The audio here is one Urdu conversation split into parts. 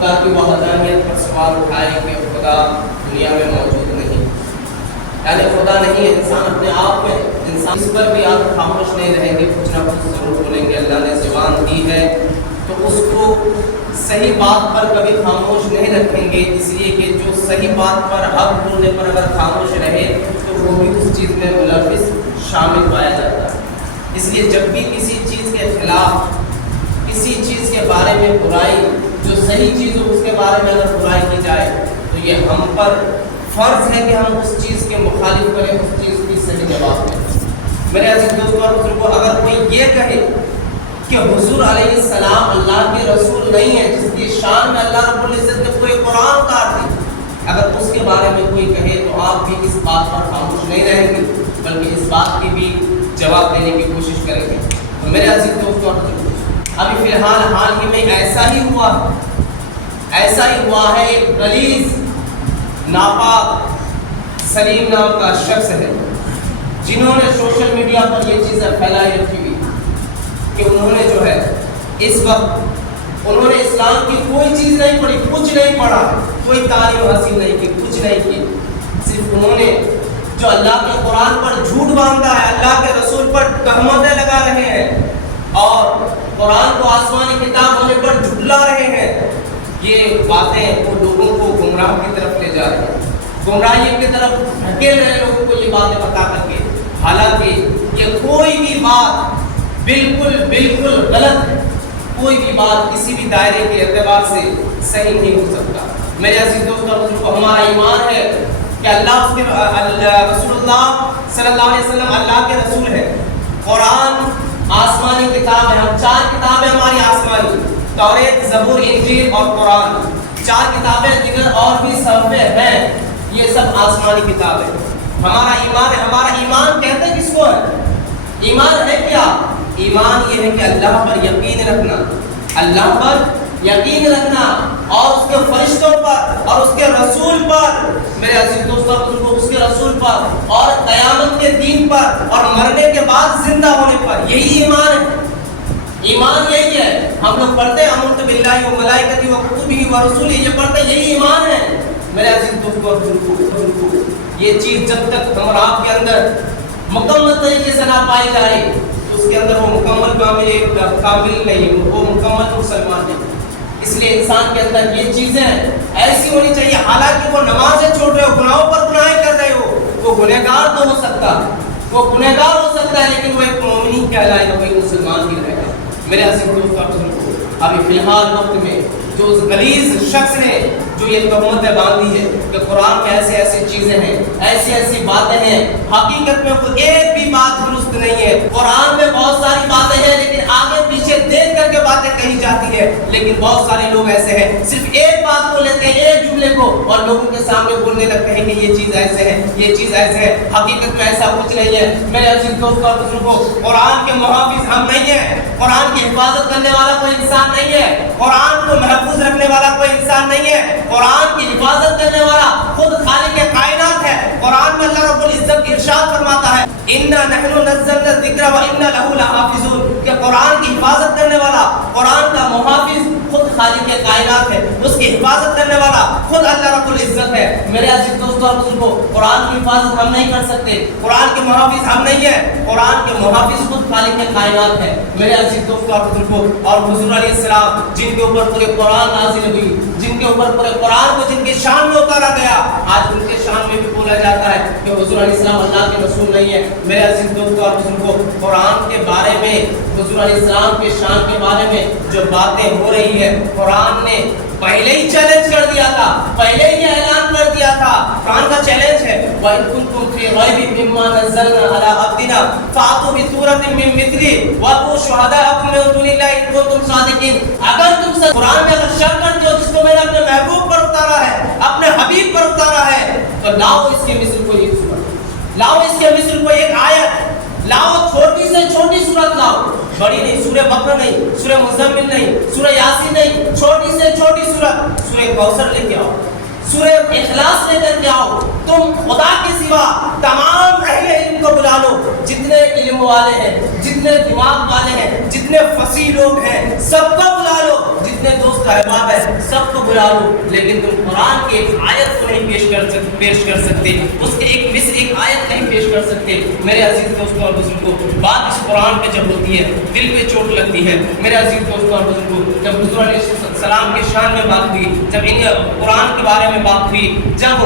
خدا کی وحدانیت پر سوال اٹھائے کہ خدا دنیا میں موجود نہیں، یعنی خدا نہیں ہے، انسان اپنے آپ میں انسان اس پر بھی آپ خاموش نہیں رہیں گے، کچھ نہ کچھ ضرور بولیں گے۔ اللہ نے زبان دی ہے تو اس کو صحیح بات پر کبھی خاموش نہیں رکھیں گے، اس لیے کہ جو صحیح بات پر حق بولنے پر اگر خاموش رہے تو وہ بھی اس چیز میں ملوث شامل پایا جاتا ہے۔ اس لیے جب بھی کسی چیز کے خلاف، کسی چیز کے بارے میں برائی، جو صحیح چیز ہو اس کے بارے میں اگر برائی کی جائے تو یہ ہم پر فرض ہے کہ ہم اس چیز کے مخالف کریں، اس چیز کی صحیح جواب دیں۔ میرے عزیز دوستوں اور بزرگوں، اگر کوئی یہ کہے کہ حضور علیہ السلام اللہ کے رسول نہیں ہے، جس کی شان میں اللہ رب العزت نے کوئی قرآن اتار دی، اگر اس کے بارے میں کوئی کہے تو آپ بھی اس بات پر خاموش نہیں رہیں گے، بلکہ اس بات کی بھی جواب دینے کی کوشش کریں گے۔ میرے عزیز دوستوں اور بزرگوں، ابھی فی الحال حال ہی میں ایسا ہی ہوا ہے، ایک غلیظ ناپاک سلیم نام کا شخص ہے جنہوں نے سوشل میڈیا پر یہ چیزیں پھیلائی رکھی ہوئی کہ انہوں نے جو ہے اس وقت انہوں نے اسلام کی کوئی چیز نہیں پڑھی، کچھ نہیں پڑھا، کوئی تعلیم حاصل نہیں کی، کچھ نہیں کی، صرف انہوں نے جو اللہ کے قرآن پر جھوٹ باندھا ہے، اللہ کے رسول پر تہمتیں لگا رہے ہیں اور قرآن کو آسمانی کتاب ہونے پر جھٹلا رہے ہیں، یہ باتیں وہ لوگوں کو گمراہ کی طرف لے جا رہے ہیں، گمراہی کی طرف دھکیل رہے لوگوں کو یہ باتیں بتا کر کے، حالانکہ یہ کوئی بھی بات بالکل غلط ہے، کوئی بھی بات کسی بھی دائرے کے اعتبار سے صحیح نہیں ہو سکتا۔ میرے عزیز دوستوں، ہمارا ایمان ہے کہ رسول اللہ صلی اللہ علیہ وسلم اللہ کے رسول ہے، قرآن آسمانی کتاب ہے، ہم 4 کتابیں ہماری آسمانی، توریت، زبور، انجیل اور قرآن، 4 کتابیں، دیگر اور بھی صحیفے ہیں، یہ سب آسمانی کتاب ہے۔ ہمارا ایمان ہے، ہمارا ایمان کہتے ہیں کس کو ہے؟ ایمان ہے کیا؟ ایمان یہ ہے کہ اللہ پر یقین رکھنا، اللہ پر یقین رکھنا اور اس کے فرشتوں پر اور اس کے رسول پر، میرے عزیز دوستوں کو اس کے رسول پر اور قیامت کے دین پر اور مرنے کے بعد زندہ ہونے پر، یہی ایمان ہے۔ ایمان یہی ہے، ہم لوگ پڑھتے ہیں آمنت باللہ و ملائکتہ و کتبہ و رسولہ، یہ پڑھتے ہیں، یہی ایمان ہے۔ میرے عزیز دوستوں، یہ چیز جب تک ہم اور آپ کے اندر مکمل طریقے سے نہ پائی جائے تو اس کے اندر وہ مکمل کامل نہیں، وہ مکمل مسلمان نہیں۔ اس لیے انسان کے اندر یہ چیزیں ایسی ہونی چاہیے، حالانکہ وہ نمازیں چھوڑ رہے ہو، گناہوں پر گناہ کر رہے ہو، وہ گنہگار تو ہو سکتا ہے، لیکن وہ ایک مومن کہلائے گا، کوئی مسلمان بھی رہے گا۔ میرے عزیز دوستوں، ابھی فی الحال وقت میں جو اس غلیظ شخص نے جو یہ تہمتیں باندھی ہے کہ قرآن میں ایسی چیزیں ہیں، ایسی باتیں ہیں، حقیقت میں کوئی ایک بھی بات درست نہیں ہے۔ قرآن میں بہت ساری باتیں ہیں لیکن آگے پیچھے دیکھ کر کے باتیں کہی جاتی ہے، لیکن بہت سارے لوگ ایسے ہیں صرف ایک بات کو لیتے ہیں، ایک جملے کو، اور لوگوں کے سامنے بولنے لگتے ہیں کہ یہ چیز ایسے ہے، یہ چیز ایسے ہے، حقیقت میں ایسا کچھ نہیں ہے۔ میرے عزیز دوستوں اور بزرگوں، قرآن کے محافظ ہم نہیں ہیں، قرآن کی حفاظت کرنے والا کوئی انسان نہیں ہے، قرآن کو محفوظ رکھنے والا کوئی انسان نہیں ہے، قرآن کی حفاظت کرنے والا خود خالق کائنات ہے۔ قرآن میں اللہ رب العزت ارشاد فرماتا ہے اِنَّا نَحْنُ نَزَّلْنَا الذِّكْرَ وَإِنَّا لَهُ لَحَافِظُونَ، کہ قرآن کی حفاظت کرنے والا، قرآن کا محافظ خود خالق کائنات ہے، اس کی حفاظت کرنے والا خود اللہ رب العزت ہے۔ میرے عزیز دوستوں اور بزرگوں، قرآن کی حفاظت ہم نہیں کر سکتے، قرآن کے محافظ ہم نہیں ہیں، قرآن کے محافظ خود خالق کائنات ہے۔ میرے عزیز دوستوں اور بزرگوں، اور حضور علیہ السلام جن کے اوپر پورے قرآن نازل ہوئی، جن کے اوپر پورے قرآن کو جن کی شان میں اتارا گیا، آج ان کے شان میں بھی بولا جاتا ہے کہ حضور علیہ السلام اللہ کے رسول نہیں ہے۔ میرے عزیز دوستوں اور بزرگوں، قرآن کے بارے میں، حضور علیہ السلام کے شان کے بارے میں جو باتیں ہو رہی ہے، قرآن نے پہلے ہی چیلنج کر دیا تھا، پہلے ہی اعلان کر دیا تھا۔ قرآن کا چیلنج ہے وَإِن كُنتُمْ فِي رَيْبٍ مِّمَّا نَزَّلْنَا عَلَىٰ عَبْدِنَا فَأْتُوا بِسُورَةٍ مِّن مِّثْلِهِ وَادْعُوا شُهَدَاءَكُم مِّن دُونِ اللَّهِ إِن كُنتُمْ صَادِقِينَ۔ اگر تم سے قرآن میں اگر شک کرتے ہو جس کو میں نے اپنے محبوب پر اتارا ہے، اپنے حبیب پر اتارا ہے، تو لاؤ اس کے مثل کو ایک سورت، لاؤ اس کے مثل کو ایک آیت، لاؤ چھوٹی سے چھوٹی سورت لاؤ، بڑی نہیں، سورہ بقرہ نہیں، سورہ مزمل نہیں، سورہ یاسین نہیں، چھوٹی سے چھوٹی سورت، سورہ کوثر لے کے آؤ، سورہ اخلاص لے کر کے آؤ۔ تم خدا کے سوا تمام اہل علم کو بلا لو، جتنے علم والے ہیں، جتنے دماغ والے ہیں، جتنے فصیح لوگ ہیں، سب کو بلا لو، جتنے دوست احباب ہیں سب کو بلا لو لیکن تم قرآن کی ایک آیت کو نہیں پیش کر سکتے، اس کے ایک مصر ایک آیت نہیں پیش کر سکتے۔ میرے عزیز دوستوں اور بزرگوں، بات اس قرآن پہ جب ہوتی ہے دل پہ چوٹ لگتی ہے۔ میرے عزیز دوستوں اور بزرگوں، جب حضور علیہ السلام کی شان میں بات ہوئی، جب ان قرآن کے بارے میں بات ہوئی، جب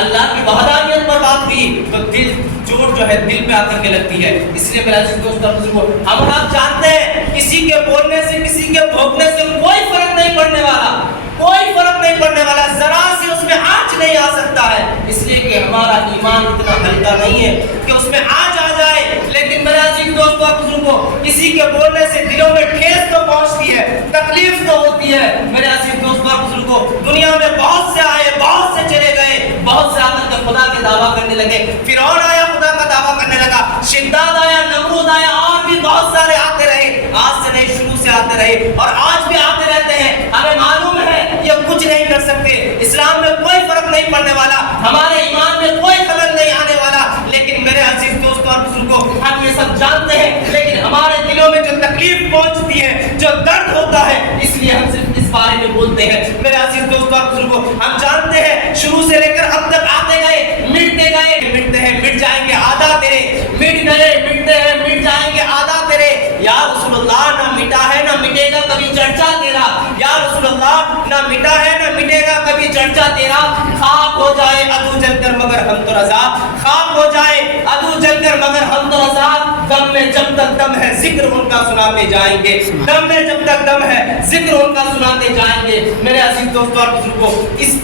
اللہ کی وحدانیت پر بات ہوئی تو دل چوٹ جو ہے دل پہ آ کر کے لگتی ہے۔ اس لیے میرے عزیز دوستوں اور بزرگوں، ہم آپ جانتے ہیں کسی کے بولنے سے کسی کے بھونکنے سے کوئی فرق نہیں پڑنے والا، کوئی فرق نہیں پڑنے والا، ذرا سے اس میں آنچ نہیں آ سکتا ہے، اس لیے کہ ہمارا ایمان اتنا ہلکا نہیں ہے کہ اس میں آنچ آ جائے۔ لیکن میرے عزیز دوستوں اور بزرگوں، کسی کے بولنے سے دلوں میں ٹھیس تو پہنچتی ہے، تکلیف تو ہوتی ہے۔ میرے عزیز دوستوں اور بزرگوں، دنیا میں بہت سے آئے، بہت سے چلے گئے، بہت سے آ کر کے خدا کے دعویٰ کرنے لگے۔ فرعون آیا، خدا کا دعویٰ کرنے لگا، شداد آیا، نمرود آیا، اور بھی بہت سارے آتے رہے، آج سے نہیں شروع سے آتے رہے اور آج بھی آتے رہتے ہیں۔ ہمیں معلوم ہے یہ کچھ نہیں کر سکتے، اسلام میں کوئی فرق نہیں پڑنے والا، ہمارے ایمان میں کوئی خلل نہیں آنے والا۔ لیکن میرے عزیز دوستوں اور بزرگوں، ہم یہ سب جانتے ہیں، لیکن ہمارے دلوں میں جو تکلیف پہنچتی ہے، جو درد ہوتا ہے، اس لیے ہم صرف اس بارے میں بولتے ہیں۔ میرے عزیز دوستوں اور بزرگوں، ہم جانتے ہیں شروع سے لے کر اب تک آتے گئے، مٹتے گئے، مٹتے ہیں، مٹ جائیں گے آدھا تیرے، مٹ گئے، مٹتے ہیں، مٹ جائیں گے آدھا تیرے۔ یا رسول اللہ، نہ مٹا ہے نہ مٹے گا کبھی چرچا تیرا، یا رسول اللہ، نہ مٹا ہے نہ مٹے گا کبھی چرچا تیرا۔ خاک ہو جائے عدو جل کر مگر ہم تو رضا، خاک ہو جائے عدو جل کر مگر ہم تو رضا۔ دم میں جب تک دم ہے ذکر ان کا سناتے جائیں گے، دم میں جب تک دم ہے ذکر ان کا سناتے جائیں گے۔ میرے عزیز دوستوں اور بزرگوں، اس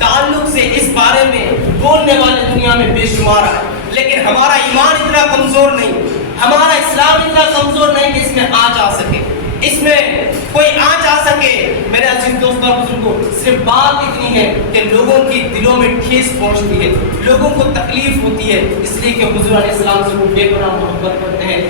تعلق سے اس بارے میں بولنے والے دنیا میں بے شمار ہے، لیکن ہمارا ایمان اتنا کمزور نہیں، ہمارا اسلام اتنا کمزور نہیں کہ اس میں آنچ آ سکے، اس میں کوئی آنچ آ سکے۔ میرے عزیز دوستوں اور بزرگوں، صرف بات اتنی ہے کہ لوگوں کی دلوں میں ٹھیس پہنچتی ہے، لوگوں کو تکلیف ہوتی ہے، اس لیے کہ حضور علیہ السلام سے وہ بے پناہ محبت کرتے ہیں۔